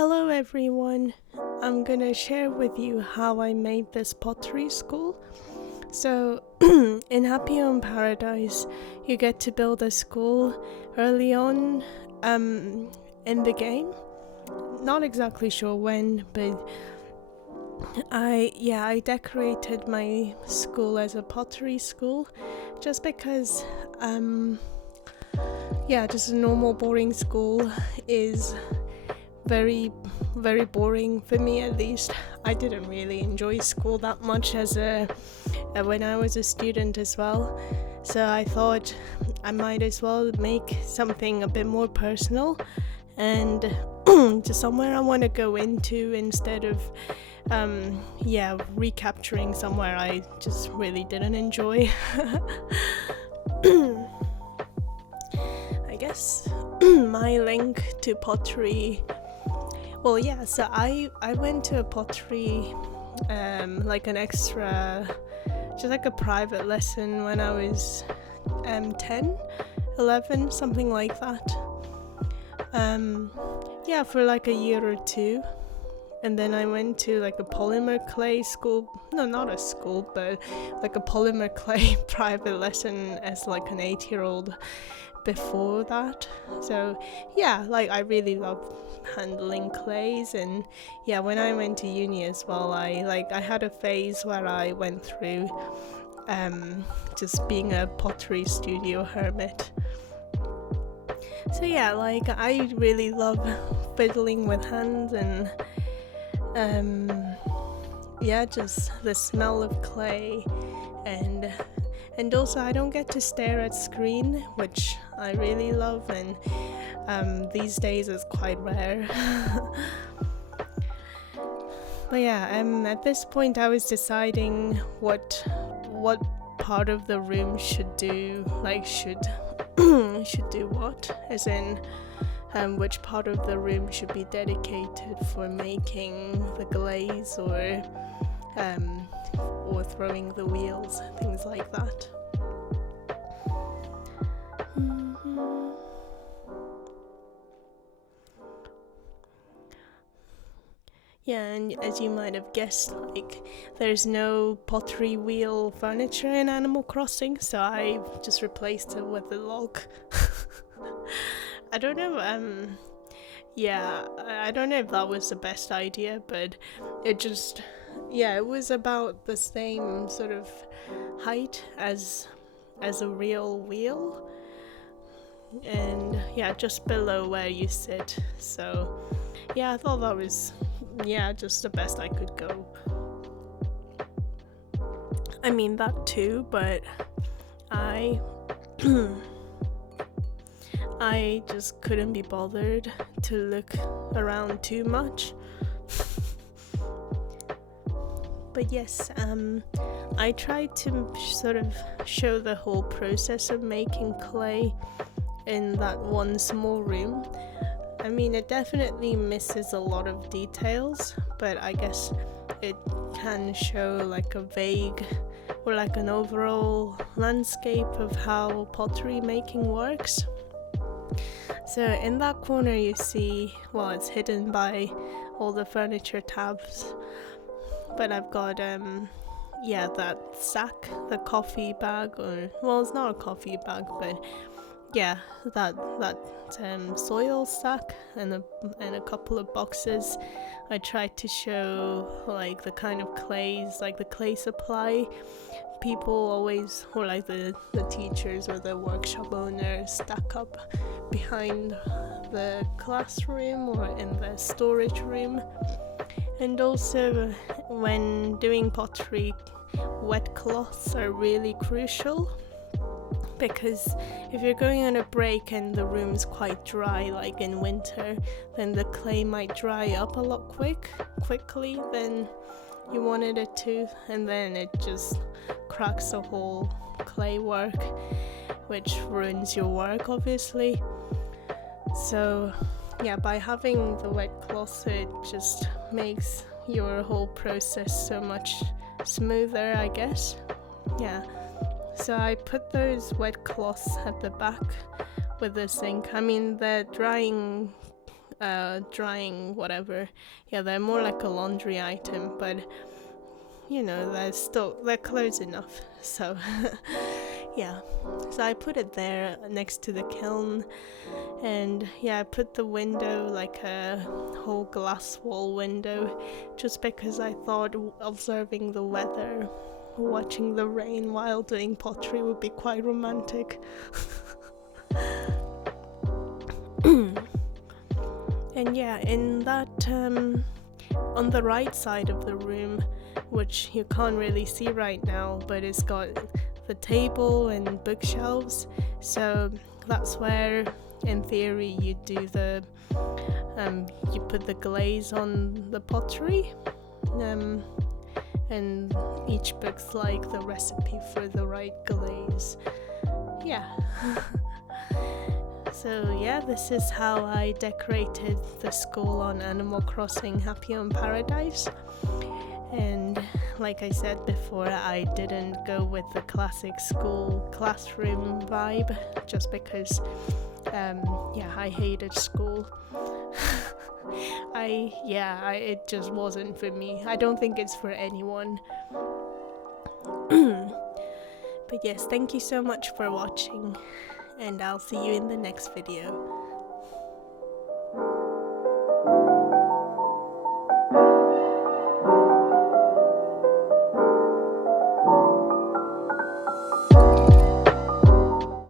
Hello everyone, I'm gonna share with you how I made this pottery school. So, in Happy Home Paradise, you get to build a school early on in the game. Not exactly sure when, but I decorated my school as a pottery school just because just a normal boring school is very boring for me. At least I didn't really enjoy school that much when I was a student as well, so I thought I might as well make something a bit more personal and to somewhere I want to go into instead of recapturing somewhere I just really didn't enjoy. I guess my link to pottery, so I went to a pottery like an extra, just like a private lesson when I was 10, 11, something like that, for like a year or two. And then I went to like a polymer clay school, no, not a school, but like a polymer clay private lesson as like an 8-year-old before that. So I really love handling clays. And when I went to uni as well, I had a phase where I went through just being a pottery studio hermit. So I really love fiddling with hands and just the smell of clay, and also I don't get to stare at screen, which I really love, and these days is quite rare. But at this point I was deciding what part of the room should do what, as in which part of the room should be dedicated for making the glaze or throwing the wheels, things like that. And as you might have guessed, there's no pottery wheel furniture in Animal Crossing, so I just replaced it with a log. I don't know, I don't know if that was the best idea, but it was about the same sort of height as a real wheel, and just below where you sit. So I thought that was just the best I could go. I mean that too, but I just couldn't be bothered to look around too much. But yes, I tried to sort of show the whole process of making clay in that one small room. I mean, it definitely misses a lot of details, but I guess it can show like a vague or like an overall landscape of how pottery making works. So in that corner you see, it's hidden by all the furniture tabs, but I've got that sack, the coffee bag, it's not a coffee bag, but that soil sack and a couple of boxes. I tried to show like the kind of clays, like the clay supply people always, or like the teachers or the workshop owners stack up behind the classroom or in the storage room. And also when doing pottery, wet cloths are really crucial, because if you're going on a break and the room's quite dry, like in winter, then the clay might dry up a lot quickly than you wanted it to, and then it just cracks the whole clay work, which ruins your work obviously. So by having the wet cloth, it just makes your whole process so much smoother, I guess. So I put those wet cloths at the back with the sink. I mean, the drying drying, whatever. Yeah, they're more like a laundry item, but you know, they're close enough. So yeah, so I put it there next to the kiln, and yeah, I put the window, like a whole glass wall window, just because I thought observing the weather, watching the rain while doing pottery would be quite romantic. And yeah, in that on the right side of the room, which you can't really see right now, but it's got the table and bookshelves, so that's where in theory you do the you put the glaze on the pottery, and each book's like the recipe for the right glaze. Yeah. So yeah, this is how I decorated the school on Animal Crossing Happy on Paradise. And like I said before, I didn't go with the classic school classroom vibe, just because I hated school. It just wasn't for me. I don't think it's for anyone. But yes, thank you so much for watching, and I'll see you in the next video.